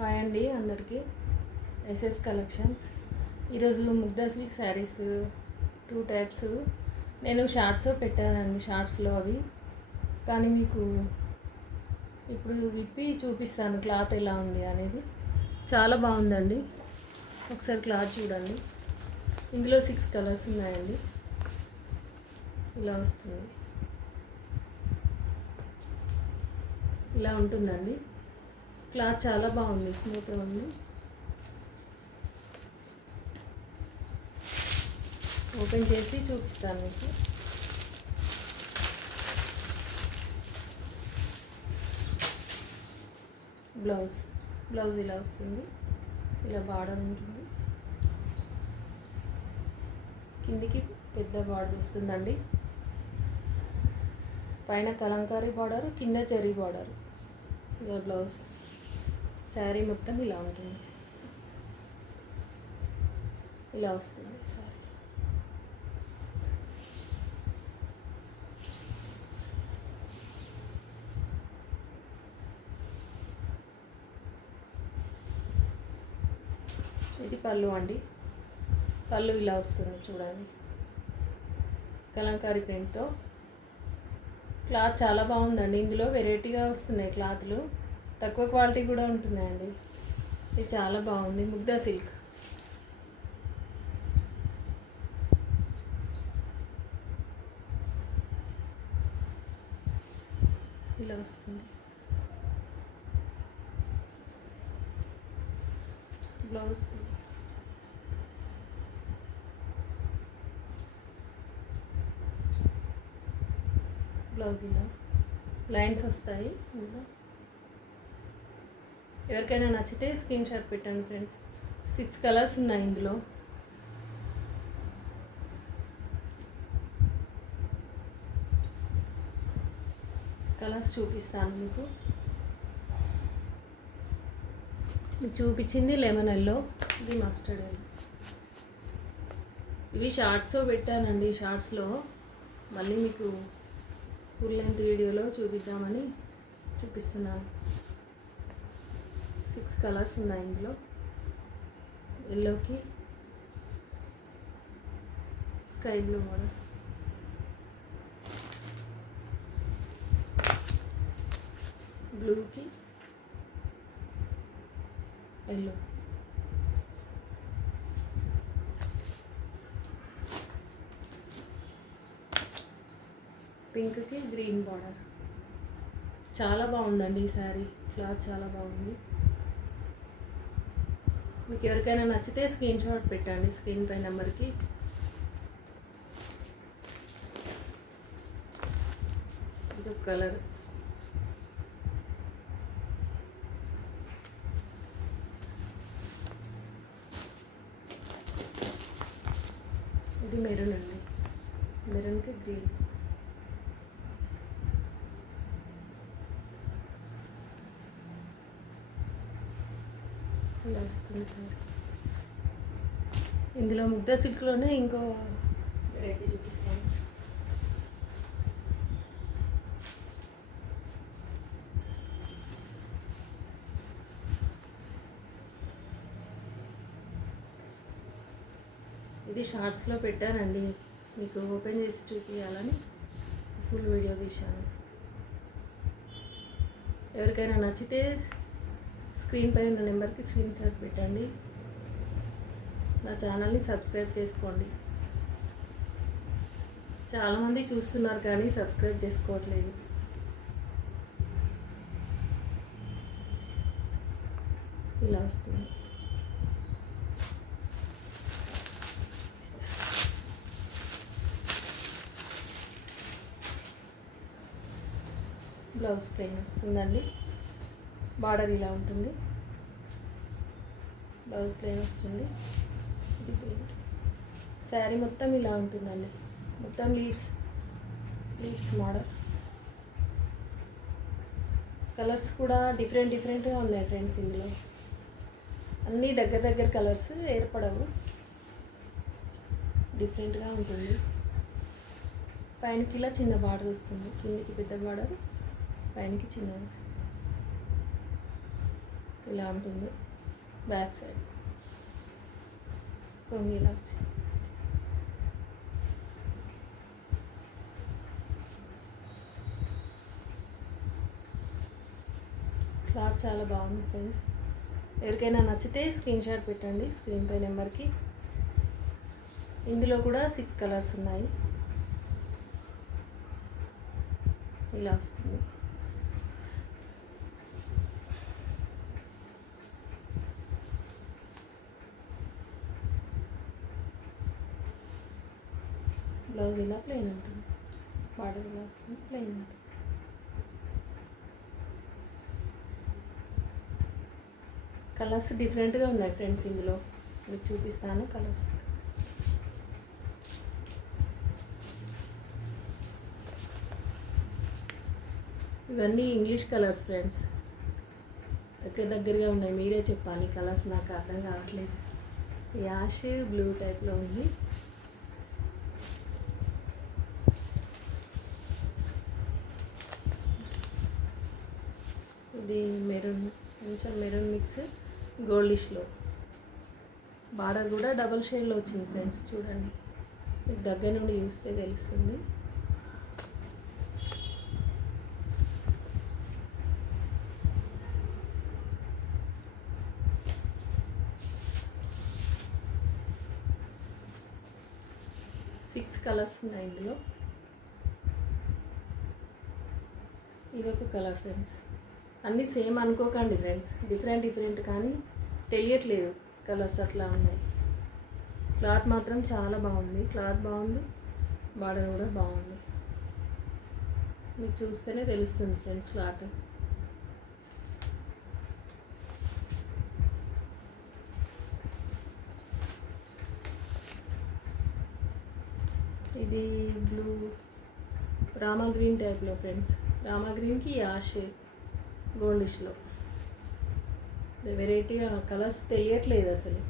Hi అండి అందరికీ. SS collections. ఈరోజు ముగ్ధా సిల్క్ శారీస్ 2 టైప్స్ నేను షార్ట్స్ పెట్టానండి. షార్ట్స్లో అవి కానీ మీకు ఇప్పుడు విప్పి చూపిస్తాను క్లాత్ ఎలా ఉంది అనేది. చాలా బాగుందండి, ఒకసారి క్లాత్ చూడండి. ఇందులో 6 కలర్స్ ఉన్నాయండి. ఇలా వస్తుంది, ఇలా ఉంటుందండి. క్లాత్ చాలా బాగుంది, స్మూత్గా ఉంది. ఓపెన్ చేసి చూపిస్తాను మీకు. బ్లౌజ్ ఇలా వస్తుంది, ఇలా బార్డర్ ఉంటుంది. కిందికి పెద్ద బార్డర్ వస్తుందండి. పైన కలంకారీ బార్డర్, కింద జరీ బార్డర్. ఇలా బ్లౌజ్. శారీ మొత్తం ఇలా ఉంటుంది, ఇలా వస్తుంది శారీ. ఇది పళ్ళు అండి. పళ్ళు ఇలా వస్తుంది చూడండి, కలంకారీ ప్రింట్తో. క్లాత్ చాలా బాగుందండి. ఇందులో వెరైటీగా వస్తున్నాయి క్లాత్లు, తక్కువ క్వాలిటీ కూడా ఉంటున్నాయండి. ఇది చాలా బాగుంది. ముగ్ధా సిల్క్. ఇలా వస్తుంది బ్లౌజ్. బ్లౌజ్ ఇలా లైన్స్ వస్తాయి. ఇంకా ఎవరికైనా నచ్చితే స్క్రీన్ షాట్ పెట్టండి ఫ్రెండ్స్. 6 కలర్స్ ఉన్నాయి ఇందులో. కలర్స్ చూపిస్తాను మీకు. చూపించింది లెమన్ ఎల్లో, ఇది మస్టర్డ్ ఎల్లో. ఇవి షార్ట్స్ పెట్టానండి. షార్ట్స్లో మళ్ళీ మీకు ఫుల్ లెంత్ వీడియోలో చూపిద్దామని చూపిస్తున్నాను. 6 కలర్స్ ఉన్నాయి ఇందులో. ఎల్లోకి స్కై బ్లూ మోడల్, బ్లూకి ఎల్లో, పింక్కి గ్రీన్ బార్డర్. చాలా బాగుందండి ఈ శారీ. క్లాత్ చాలా బాగుంది. మీకు ఎవరికైనా నచ్చితే స్క్రీన్ షాట్ పెట్టండి స్క్రీన్ పై నెంబర్కి. ఇది కలర్. ఇది మెరూన్ అండి, మెరూన్కి గ్రీన్. ఇలా వస్తుంది సార్. ఇందులో ముగ్ధా సిల్క్లోనే ఇంకో వెరైటీ చూపిస్తాను. ఇది షార్ట్స్లో పెట్టానండి, మీకు ఓపెన్ చేసి చూపించాలని ఫుల్ వీడియో తీశాను. ఎవరికైనా నచ్చితే స్క్రీన్ పై ఉన్న నెంబర్కి స్క్రీన్ షాట్ పెట్టండి. నా ఛానల్ని సబ్స్క్రైబ్ చేసుకోండి. చాలామంది చూస్తున్నారు కానీ సబ్స్క్రైబ్ చేసుకోవట్లేదు. ఇలా వస్తుంది. బ్లౌజ్ ప్లెయిన్ వస్తుందండి. బార్డర్ ఇలా ఉంటుంది, బ్లౌజ్ ప్లెయిన్ వస్తుంది. ఇది ప్లెయిన్. శారీ మొత్తం ఇలా ఉంటుందండి. మొత్తం లీవ్స్ మోడల్. కలర్స్ కూడా డిఫరెంట్గా ఉన్నాయి ఫ్రెండ్స్. ఇందులో అన్నీ దగ్గర కలర్స్ ఏర్పడవు, డిఫరెంట్గా ఉంటుంది. పైనకి ఇలా చిన్న బార్డర్ వస్తుంది, కిందికి పెద్ద బార్డర్, పైనకి చిన్నది. ఇలా ఉంటుంది. బ్యాక్ సైడ్ కొంగు ఇలా వచ్చి క్లాత్ చాలా బాగుంది ఫ్రెండ్స్. ఎవరికైనా నచ్చితే స్క్రీన్ షాట్ పెట్టండి స్క్రీన్ పై నెంబర్కి. ఇందులో కూడా 6 కలర్స్ ఉన్నాయి. ఇలా వస్తుంది. బ్లౌజ్ ఇలా ప్లెయిన్ ఉంటుంది. బార్డర్ ఇలా వస్తుంది, ప్లెయిన్ ఉంటుంది. కలర్స్ డిఫరెంట్గా ఉన్నాయి ఫ్రెండ్స్. ఇందులో మీకు చూపిస్తాను కలర్స్. ఇవన్నీ ఇంగ్లీష్ కలర్స్ ఫ్రెండ్స్. దగ్గరగా ఉన్నాయి. మీరే చెప్పాలి కలర్స్, నాకు అర్థం కావట్లేదు. యాష్ బ్లూ టైప్లో ఉంది. ఇది మెరూన్, కొంచెం మెరూన్ మిక్స్ గోల్డిష్లో. బార్డర్ కూడా డబల్ షేడ్లో వచ్చింది ఫ్రెండ్స్. చూడండి, మీకు దగ్గర నుండి చూస్తే తెలుస్తుంది. సిక్స్ కలర్స్ ఉన్నాయి ఇందులో. ఇదొక కలర్ ఫ్రెండ్స్. అన్నీ సేమ్ అనుకోకండి ఫ్రెండ్స్, డిఫరెంట్ కానీ తెలియట్లేదు కలర్స్ అట్లా ఉన్నాయి. క్లాత్ మాత్రం చాలా బాగుంది. క్లాత్ బాగుంది, బార్డర్ కూడా బాగుంది. మీకు చూస్తేనే తెలుస్తుంది ఫ్రెండ్స్ క్లాత్. ఇది బ్లూ రామా గ్రీన్ టైప్లో ఫ్రెండ్స్. రామా గ్రీన్కి యాష్ గోల్డిష్లో. వెరైటీ కలర్స్ తెలియట్లేదు అసలు,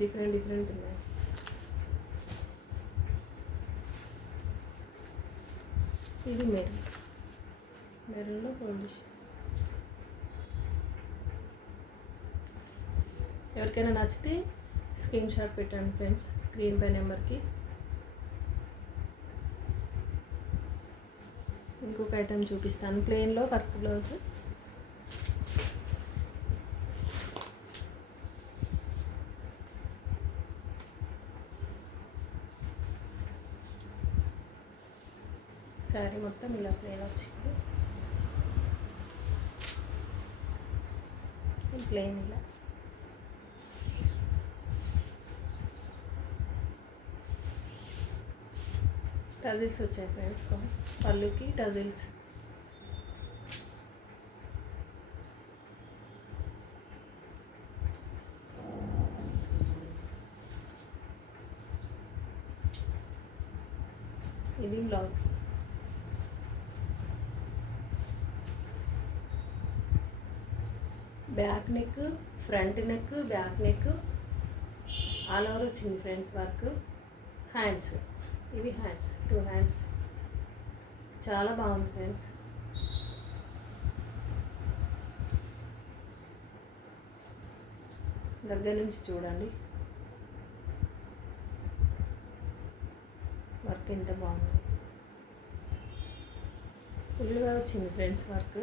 డిఫరెంట్ ఉన్నాయి. ఇది మెరూన్లో గోల్డిష్. ఎవరికైనా నచ్చితే స్క్రీన్ షాట్ పెట్టండి ఫ్రెండ్స్ స్క్రీన్ పై నెంబర్కి. ఇంకొక ఐటెం చూపిస్తాను ప్లెయిన్లో వర్క్ బ్లౌజ్. శారీ మొత్తం ఇలా ప్లెయిన్ వచ్చింది. ప్లెయిన్ ఇలా టజిల్స్ వచ్చాయి ఫ్రెండ్స్. పళ్ళుకి టజిల్స్. ఇది blouse. Back neck, front neck, back neck all over వచ్చింది ఫ్రెండ్స్ వర్క్. హ్యాండ్స్, ఇవి హ్యాండ్స్, 2 హ్యాండ్స్. చాలా బాగుంది ఫ్రెండ్స్. దగ్గర నుంచి చూడండి వర్క్ ఎంత బాగుంది. ఫుల్గా వచ్చింది ఫ్రెండ్స్ వర్క్.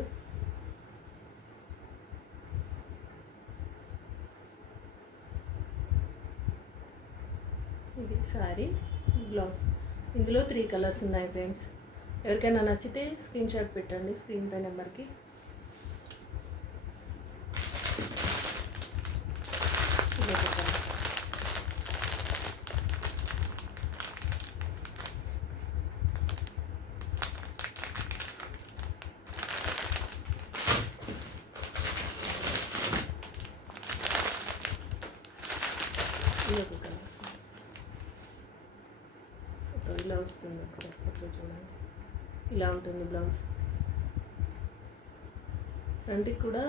ఇది సారీ, బ్లౌజ్. ఇందులో 3 కలర్స్ ఉన్నాయి ఫ్రెండ్స్. ఎవరికైనా నచ్చితే స్క్రీన్ షాట్ పెట్టండి స్క్రీన్ పై నెంబర్కి. ఇలా వస్తుంది, ఒకసారి ఫోటో చూడండి. ఇలా ఉంటుంది బ్లౌజ్. ఫ్రంట్కి కూడా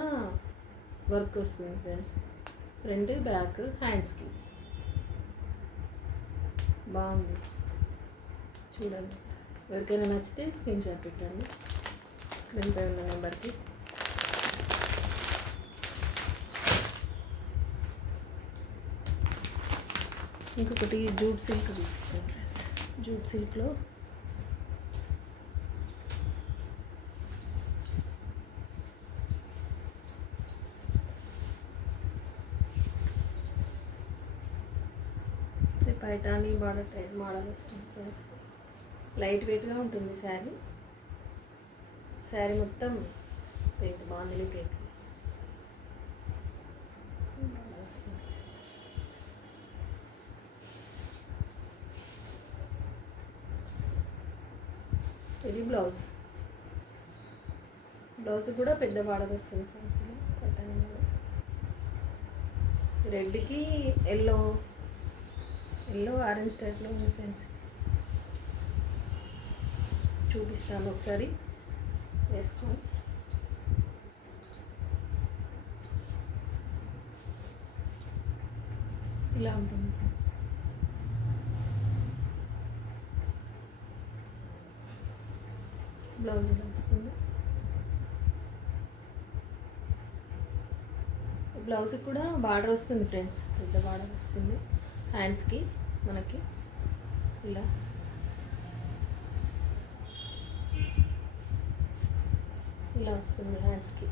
వర్క్ వస్తుంది ఫ్రెండ్స్. ఫ్రంట్, బ్యాక్, హ్యాండ్స్కి బాగుంది. చూడండి, ఎవరికైనా నచ్చితే స్క్రీన్ షాట్ పెట్టండి స్క్రీన్ పై ఉన్న నెంబర్కి. ఇంకొకటి జూట్ సిల్క్ చూపిస్తాను ఫ్రెండ్స్. జూట్ సిల్క్లో పైతాని బార్డర్ టైప్ మోడల్ వస్తుంది ఫ్రెండ్స్. లైట్ వెయిట్గా ఉంటుంది శారీ. శారీ మొత్తం పెయింట్ బాందిలి పెయింట్ వస్తుంది. ఇది బ్లౌజ్ కూడా పెద్ద బార్డర్ వస్తుంది ఫ్రెండ్స్. పైతాని రెడ్కి ఎల్లో ఆరెంజ్ టైప్లో ఉంది ఫ్రెండ్స్. చూపిస్తాను ఒకసారి వేసుకొని. ఇలా ఉంటుంది ఫ్రెండ్స్. బ్లౌజ్ ఇలా వస్తుంది. బ్లౌజ్కి కూడా బార్డర్ వస్తుంది ఫ్రెండ్స్, పెద్ద బార్డర్ వస్తుంది. హ్యాండ్స్కి మనకి ఇలా వస్తుంది హ్యాండ్స్కి.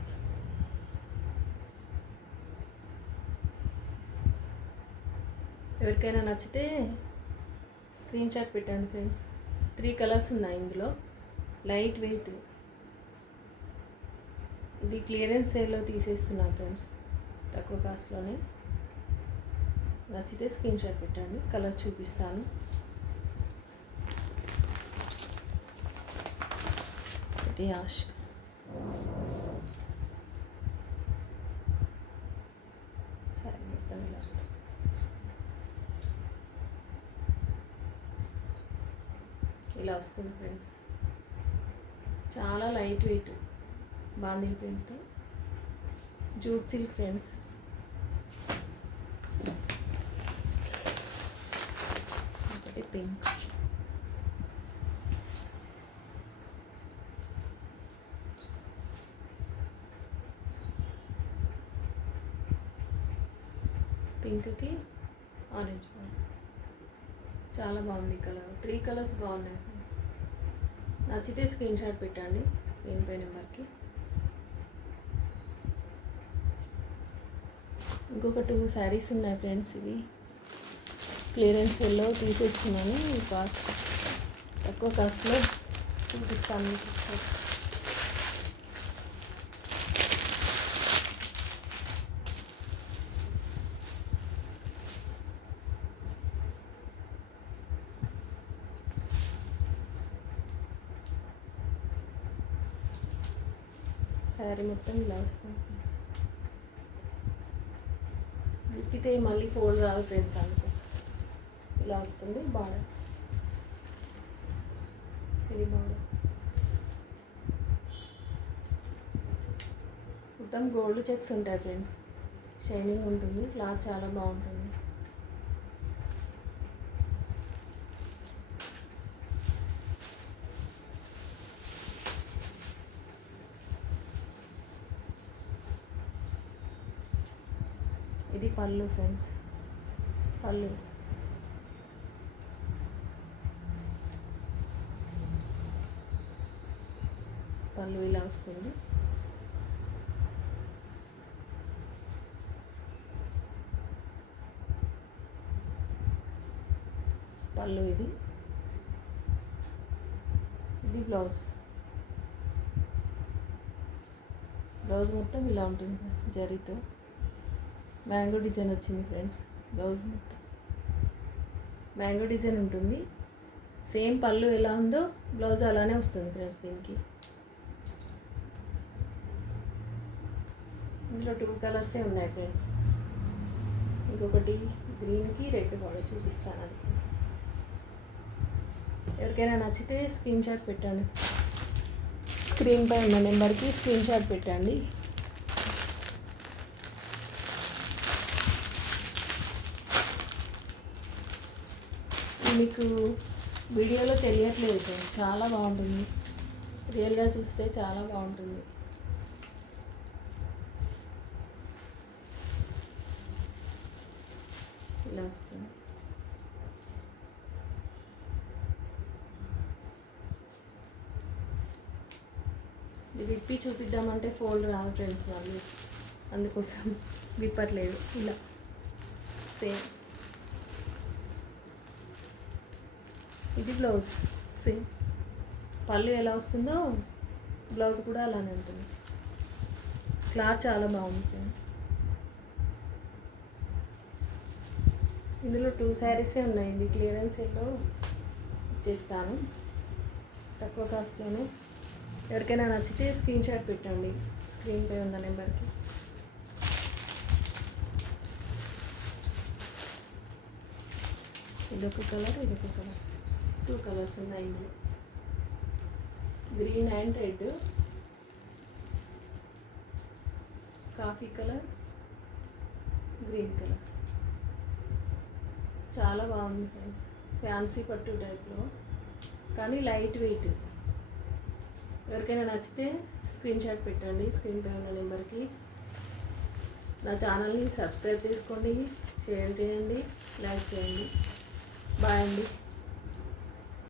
ఎవరికైనా నచ్చితే స్క్రీన్ షాట్ పెట్టండి ఫ్రెండ్స్. 3 కలర్స్ ఉన్నాయి ఇందులో. Light weight. ఇది క్లియరెన్స్ సేల్లో తీసేస్తున్నాను ఫ్రెండ్స్, తక్కువ కాస్ట్లోనే. నచ్చితే స్క్రీన్ షాట్ పెట్టండి. కలర్స్ చూపిస్తాను. ఒకటి యాష్, మొత్తం ఇలా వస్తుంది ఫ్రెండ్స్. చాలా లైట్ వెయిట్ బాందిల్ print jute silk friends. Pink, పింక్కి ఆరెంజ్. చాలా బాగుంది కలర్. 3 కలర్స్ బాగున్నాయి ఫ్రెండ్స్. నచ్చితే స్క్రీన్ షాట్ పెట్టండి స్క్రీన్ పై నెంబర్కి. ఇంకొక 2 శారీస్ ఉన్నాయి ఫ్రెండ్స్. ఇవి క్లియరెన్స్ సేల్లో తీసేస్తున్నాను. కాస్ట్ తక్కువ కాస్ట్లో చూపిస్తాను మీకు. శారీ మొత్తం ఇలా వస్తుంది ఫ్రెండ్స్. విప్పితే మళ్ళీ ఫోల్డ్ రాదు ఫ్రెండ్స్, అందుకోసం ఇలా వస్తుంది బార్డర్. ఇది బార్డర్ మొత్తం గోల్డ్ చెక్స్ ఉంటాయి ఫ్రెండ్స్. షైనింగ్ ఉంటుంది. క్లాత్ చాలా బాగుంటుంది. ఇది పళ్ళు ఫ్రెండ్స్. పళ్ళు ఇలా వస్తుంది. పళ్ళు ఇది బ్లౌజ్ మొత్తం ఇలా ఉంటుంది ఫ్రెండ్స్. జరీతో మ్యాంగో డిజైన్ వచ్చింది ఫ్రెండ్స్. బ్లౌజ్ మొత్తం మ్యాంగో డిజైన్ ఉంటుంది. సేమ్ పళ్ళు ఎలా ఉందో బ్లౌజ్ అలానే వస్తుంది ఫ్రెండ్స్. దీనికి ఇందులో 2 కలర్సే ఉన్నాయి ఫ్రెండ్స్. ఇంకొకటి గ్రీన్కి రెడ్ బార్డర్ చూపిస్తాను. అది ఎవరికైనా నచ్చితే స్క్రీన్ షాట్ పెట్టండి. స్క్రీన్ పై ఉన్న నెంబర్కి స్క్రీన్ షాట్ పెట్టండి. మీకు వీడియోలో తెలియట్లేదు ఫ్రెండ్స్, చాలా బాగుంటుంది. రియల్గా చూస్తే చాలా బాగుంటుంది. ఇలా వస్తుంది. ఇది విప్పి చూపిద్దామంటే ఫోల్డ్ రాదు ఫ్రెండ్స్ వాళ్ళు, అందుకోసం విప్పట్లేదు. ఇలా సేమ్. ఇది బ్లౌజ్ సేమ్, పళ్ళు ఎలా వస్తుందో బ్లౌజ్ కూడా అలానే ఉంటుంది. క్లాత్ చాలా బాగుంది ఫ్రెండ్స్. ఇందులో 2 శారీసే ఉన్నాయండి, క్లియరెన్స్ సేల్లో ఇచ్చేస్తాను తక్కువ కాస్ట్లోనే. ఎవరికైనా నచ్చితే స్క్రీన్ షాట్ పెట్టండి స్క్రీన్పై ఉన్న నెంబర్కి. ఇదొక కలర్, ఇదొక కలర్, 2 కలర్స్ ఉన్నాయి ఇందులో, green and red, coffee colour, green colour. చాలా బాగుంది ఫ్రెండ్స్, ఫ్యాన్సీ పట్టు టైప్లో కానీ లైట్ వెయిట్. ఎవరికైనా నచ్చితే స్క్రీన్ షాట్ పెట్టండి స్క్రీన్పై ఉన్న నెంబర్కి. నా ఛానల్ని సబ్స్క్రైబ్ చేసుకోండి, షేర్ చేయండి, లైక్ చేయండి. బాయ్ అండి.